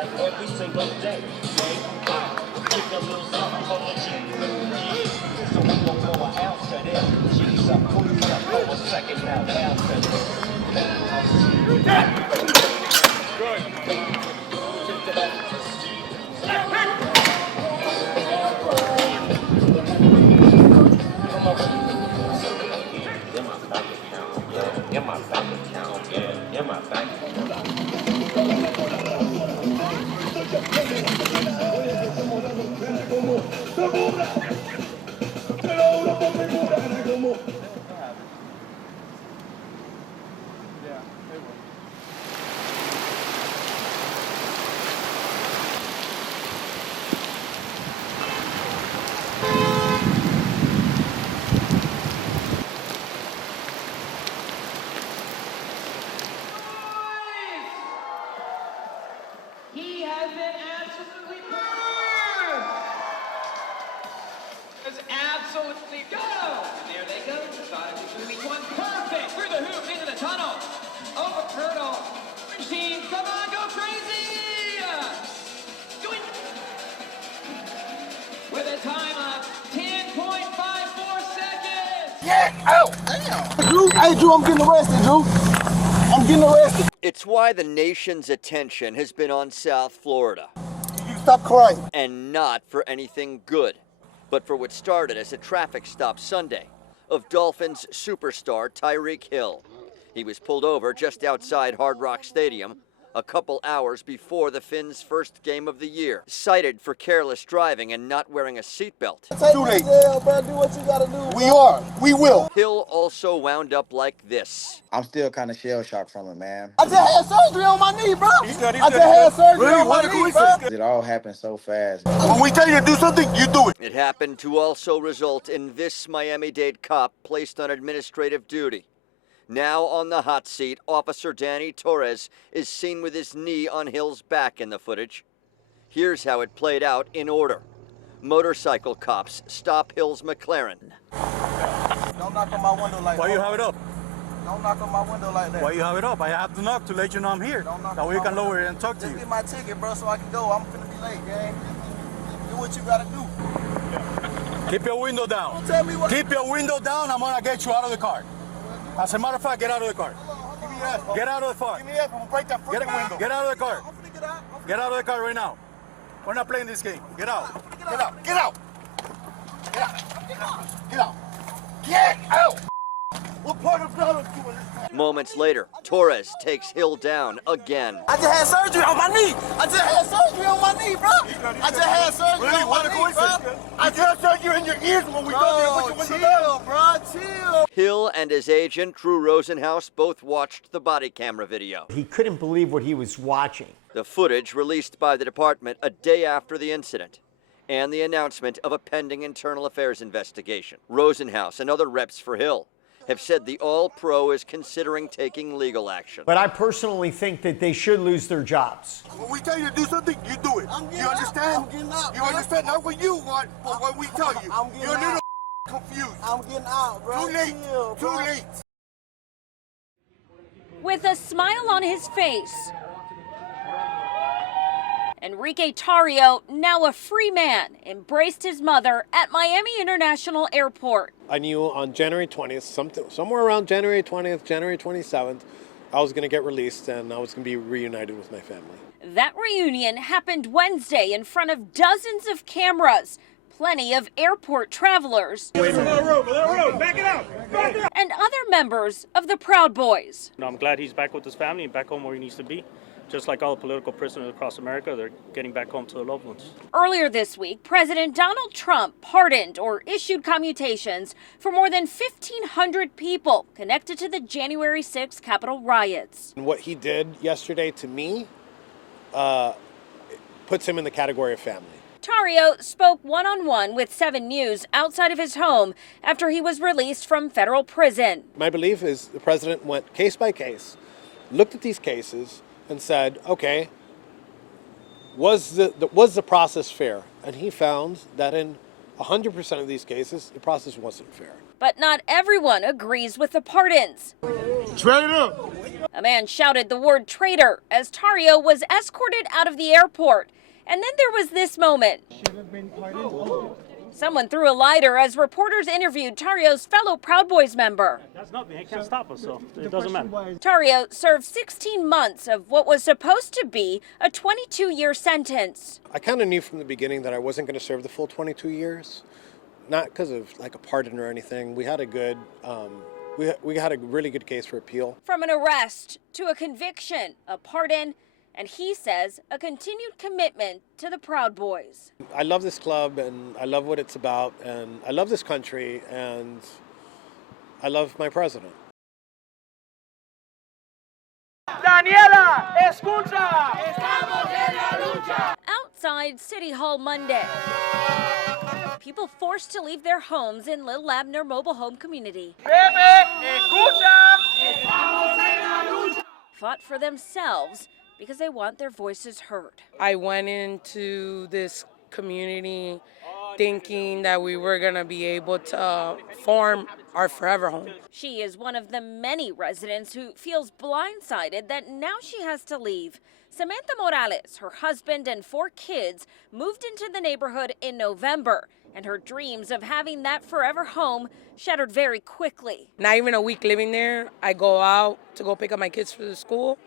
like every single day. Give a little something for the G's. So we gon' go an ounce of this. G's up, put it up for a second now. Ounce of in my bank account, yeah, in my bank account. He has been absolutely perfect. It's absolutely go. And there they go. 5 week one. Perfect. Through the hoop into the tunnel. Over hurdle. Team, come on, go crazy. Doing with a time of 10.54 seconds. Yeah. Oh. Damn. Drew, hey Drew, I'm getting arrested, Drew. I'm getting arrested. It's why the nation's attention has been on South Florida. You stop crying. And not for anything good, but for what started as a traffic stop Sunday of Dolphins superstar Tyreek Hill. He was pulled over just outside Hard Rock Stadium a couple hours before the Fins' first game of the year, cited for careless driving and not wearing a seatbelt. Too late. Bro. Do what you gotta do. We will. Hill also wound up like this. I'm still kind of shell-shocked from it, man. I just had surgery on my knee, bro. I just had surgery on my knee, bro. It all happened so fast. When we tell you to do something, you do it. It happened to also result in this Miami-Dade cop placed on administrative duty. Now on the hot seat, Officer Danny Torres is seen with his knee on Hill's back in the footage. Here's how it played out in order. Motorcycle cops stop Hill's McLaren. Don't knock on my window like that. Why you have it up? Don't knock on my window like that. Why you have it up? I have to knock to let you know I'm here. That way you can lower it and talk to you. Just get my ticket, bro, so I can go. I'm finna be late, gang. Do what you gotta do. Keep your window down. Don't tell me what. Keep your window down. I'm gonna get you out of the car. As a matter of fact, get out of the car. Give me that, bro. Get out of the car. Give me that. I'm gonna break that freaking window. Get out of the car. I'm finna get out. Get out of the car right now. We're not playing this game. Get out. Get out. Get out. Get out. Get out. Get out. Get out. What part of blood are you doing this? Moments later, Torres takes Hill down again. I just had surgery on my knee. I just had surgery on my knee, bro. I just had surgery on my knee, bro. I just had surgery in your ears when we go there. Chill, bro. Chill. Hill and his agent, Drew Rosenhaus, both watched the body camera video. He couldn't believe what he was watching. The footage released by the department a day after the incident and the announcement of a pending internal affairs investigation. Rosenhaus and other reps for Hill have said the All-Pro is considering taking legal action. But I personally think that they should lose their jobs. When we tell you to do something, you do it. You understand? I'm getting out, you understand? Not what you want, but what we tell you. You're a little confused. I'm getting out, bro. Too late. Too late. With a smile on his face, Enrique Tarrio, now a free man, embraced his mother at Miami International Airport. I knew on January 20th, somewhere around January 20th, January 27th, I was going to get released and I was going to be reunited with my family. That reunion happened Wednesday in front of dozens of cameras, plenty of airport travelers, Back it out. and other members of the Proud Boys. I'm glad he's back with his family and back home where he needs to be. Just like all the political prisoners across America, they're getting back home to their loved ones. Earlier this week, President Donald Trump pardoned or issued commutations for more than 1,500 people connected to the January 6th Capitol riots. And what he did yesterday to me puts him in the category of family. Tarrio spoke one-on-one with 7 News outside of his home after he was released from federal prison. My belief is the president went case by case, looked at these cases, and said, okay, was the process fair? And he found that in 100% of these cases, the process wasn't fair. But not everyone agrees with the pardons. Traitor! A man shouted the word traitor as Tario was escorted out of the airport. And then there was this moment. Someone threw a lighter as reporters interviewed Tario's fellow Proud Boys member. That's nothing. He can't stop us, so it doesn't matter. Tario served 16 months of what was supposed to be a 22-year sentence. I kind of knew from the beginning that I wasn't going to serve the full 22 years. Not because of like a pardon or anything. We had a good, we had a really good case for appeal. From an arrest to a conviction, a pardon, and he says a continued commitment to the Proud Boys. I love this club and I love what it's about and I love this country and I love my president. Daniela, escucha. Estamos en la lucha. Outside City Hall Monday. People forced to leave their homes in Little Abner Mobile Home Community. Fought for themselves because they want their voices heard. I went into this community thinking that we were going to be able to form our forever home. She is one of the many residents who feels blindsided that now she has to leave. Samantha Morales, her husband and 4 kids, moved into the neighborhood in November, and her dreams of having that forever home shattered very quickly. Not even a week living there, I go out to go pick up my kids for the school.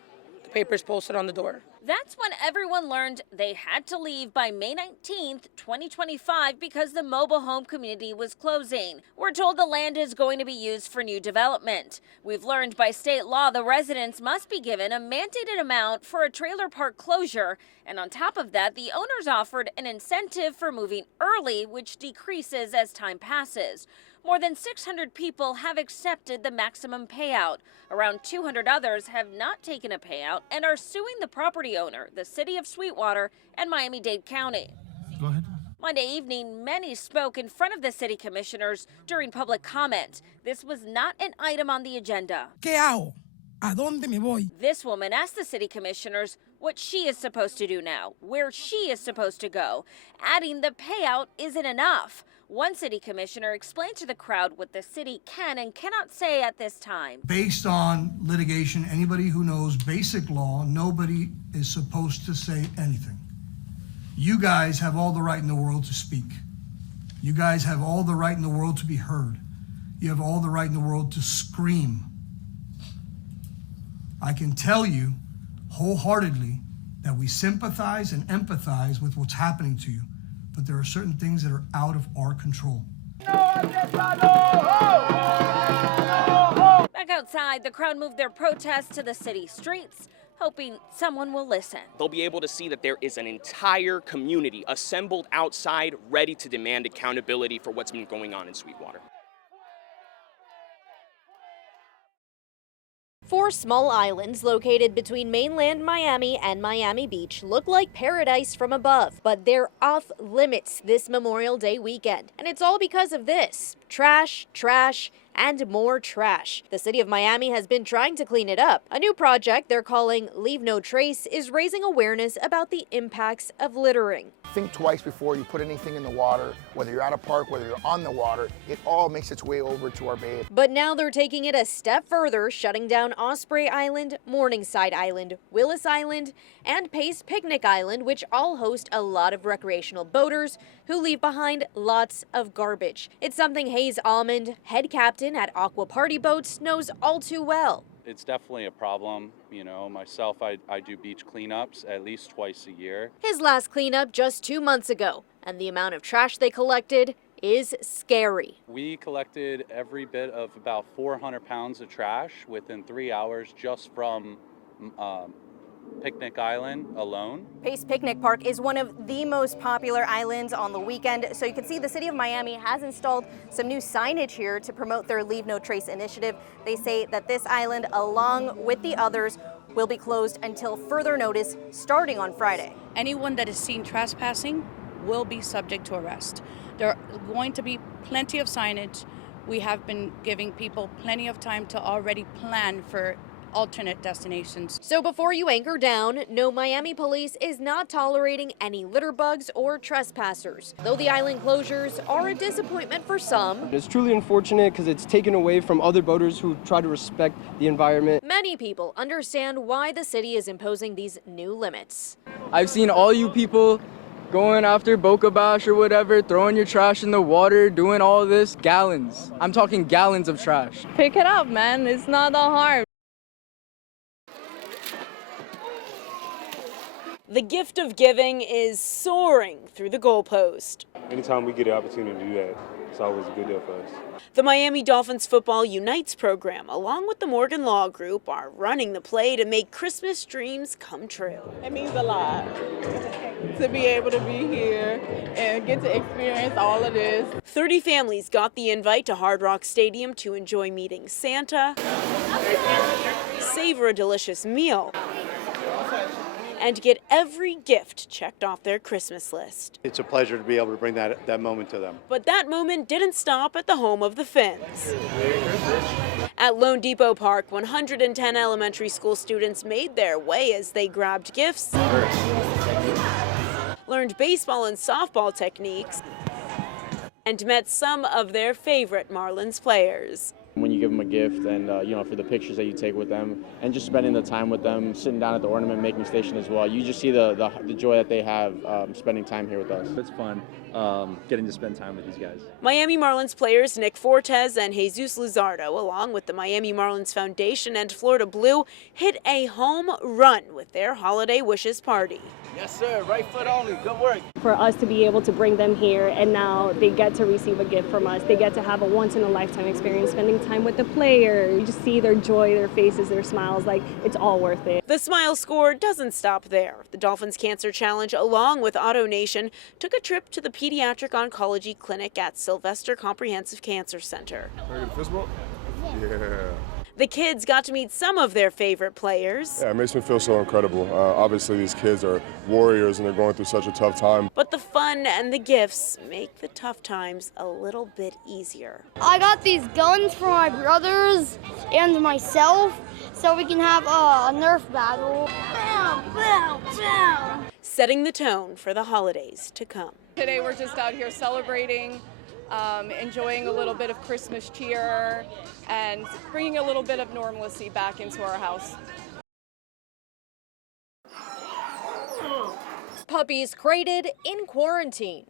The paper's posted on the door. That's when everyone learned they had to leave by May 19th, 2025 because the mobile home community was closing. We're told the land is going to be used for new development. We've learned by state law the residents must be given a mandated amount for a trailer park closure, and on top of that, the owners offered an incentive for moving early, which decreases as time passes. More than 600 people have accepted the maximum payout. Around 200 others have not taken a payout and are suing the property owner, the city of Sweetwater, and Miami-Dade County. Go ahead. Monday evening, many spoke in front of the city commissioners during public comment. This was not an item on the agenda. ¿Qué hago? ¿A dónde me voy? This woman asked the city commissioners what she is supposed to do now, where she is supposed to go, adding the payout isn't enough. One city commissioner explained to the crowd what the city can and cannot say at this time. Based on litigation, anybody who knows basic law, nobody is supposed to say anything. You guys have all the right in the world to speak. You guys have all the right in the world to be heard. You have all the right in the world to scream. I can tell you wholeheartedly that we sympathize and empathize with what's happening to you, but there are certain things that are out of our control. Back outside, the crowd moved their protests to the city streets, hoping someone will listen. They'll be able to see that there is an entire community assembled outside, ready to demand accountability for what's been going on in Sweetwater. 4 small islands located between mainland Miami and Miami Beach look like paradise from above, but they're off limits this Memorial Day weekend. And it's all because of this: trash, trash, and more trash. The city of Miami has been trying to clean it up. A new project they're calling Leave No Trace is raising awareness about the impacts of littering. Think twice before you put anything in the water, whether you're at a park, whether you're on the water. It all makes its way over to our bay. But now they're taking it a step further, shutting down Osprey Island, Morningside Island, Willis Island, and Pace Picnic Island, which all host a lot of recreational boaters who leave behind lots of garbage. It's something Hayes Almond, head captain at Aqua Party Boats, knows all too well. It's definitely a problem. You know, myself, I do beach cleanups at least twice a year. His last cleanup just 2 months ago, and the amount of trash they collected is scary. We collected every bit of about 400 pounds of trash within 3 hours just from Picnic Island alone. Pace Picnic Park is one of the most popular islands on the weekend, so you can see the city of Miami has installed some new signage here to promote their Leave No Trace initiative. They say that this island, along with the others, will be closed until further notice starting on Friday. Anyone that is seen trespassing will be subject to arrest. There are going to be plenty of signage. We have been giving people plenty of time to already plan for alternate destinations. So before you anchor down, no, Miami police is not tolerating any litter bugs or trespassers, though the island closures are a disappointment for some. It's truly unfortunate because it's taken away from other boaters who try to respect the environment. Many people understand why the city is imposing these new limits. I've seen all you people going after Boca Bash or whatever, throwing your trash in the water, doing all this, gallons. I'm talking gallons of trash. Pick it up, man. It's not that hard. The gift of giving is soaring through the goalpost. Anytime we get an opportunity to do that, it's always a good deal for us. The Miami Dolphins Football Unites program, along with the Morgan Law Group, are running the play to make Christmas dreams come true. It means a lot to be able to be here and get to experience all of this. 30 families got the invite to Hard Rock Stadium to enjoy meeting Santa, savor a delicious meal, and get every gift checked off their Christmas list. It's a pleasure to be able to bring that moment to them. But that moment didn't stop at the home of the Finns. At Lone Depot Park, 110 elementary school students made their way as they grabbed gifts, learned baseball and softball techniques, and met some of their favorite Marlins players. When you give them a gift and, for the pictures that you take with them and just spending the time with them, sitting down at the ornament making station as well, you just see the joy that they have spending time here with us. It's fun getting to spend time with these guys. Miami Marlins players Nick Fortes and Jesus Luzardo, along with the Miami Marlins Foundation and Florida Blue, hit a home run with their holiday wishes party. Yes, sir. Right foot only. Good work. For us to be able to bring them here and now they get to receive a gift from us. They get to have a once-in-a-lifetime experience spending time with the player. You just see their joy, their faces, their smiles. Like, it's all worth it. The Smile Score doesn't stop there. The Dolphins Cancer Challenge, along with Auto Nation, took a trip to the Pediatric Oncology Clinic at Sylvester Comprehensive Cancer Center. Ready to fist bump? Yeah. The kids got to meet some of their favorite players. Yeah, it makes me feel so incredible. Obviously, these kids are warriors and they're going through such a tough time. But the fun and the gifts make the tough times a little bit easier. I got these guns for my brothers and myself so we can have a Nerf battle. Bam, bam, bam. Setting the tone for the holidays to come. Today we're just out here celebrating, enjoying a little bit of Christmas cheer, and bringing a little bit of normalcy back into our house. Puppies crated in quarantine.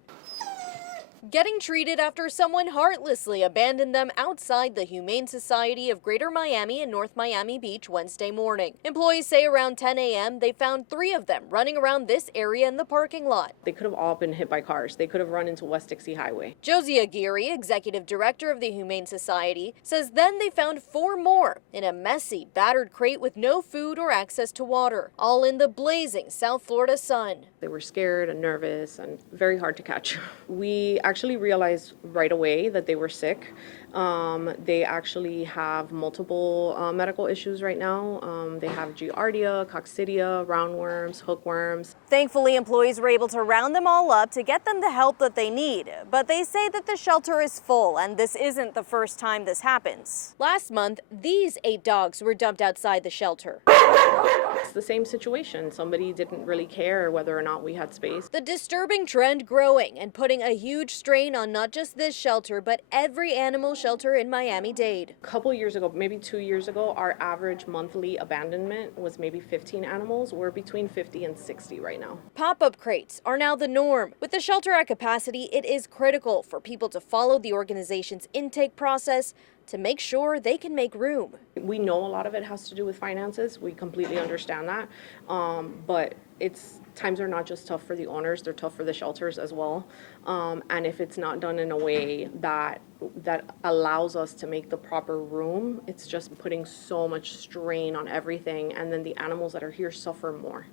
Getting treated after someone heartlessly abandoned them outside the Humane Society of Greater Miami and North Miami Beach Wednesday morning. Employees say around 10 a.m. they found 3 of them running around this area in the parking lot. They could have all been hit by cars. They could have run into West Dixie Highway. Josie Aguirre, executive director of the Humane Society, says then they found 4 more in a messy, battered crate with no food or access to water, all in the blazing South Florida sun. They were scared and nervous and very hard to catch. We actually realized right away that they were sick. They actually have multiple medical issues right now. They have giardia, coccidia, roundworms, hookworms. Thankfully, employees were able to round them all up to get them the help that they need. But they say that the shelter is full, and this isn't the first time this happens. Last month, these 8 dogs were dumped outside the shelter. It's the same situation. Somebody didn't really care whether or not we had space. The disturbing trend growing and putting a huge strain on not just this shelter, but every animal shelter in Miami-Dade. A couple years ago, maybe 2 years ago, our average monthly abandonment was maybe 15 animals. We're between 50 and 60 right now. Pop-up crates are now the norm. With the shelter at capacity, it is critical for people to follow the organization's intake process to make sure they can make room. We know a lot of it has to do with finances. We completely understand that. But times are not just tough for the owners, they're tough for the shelters as well. And if it's not done in a way that allows us to make the proper room, it's just putting so much strain on everything, and then the animals that are here suffer more.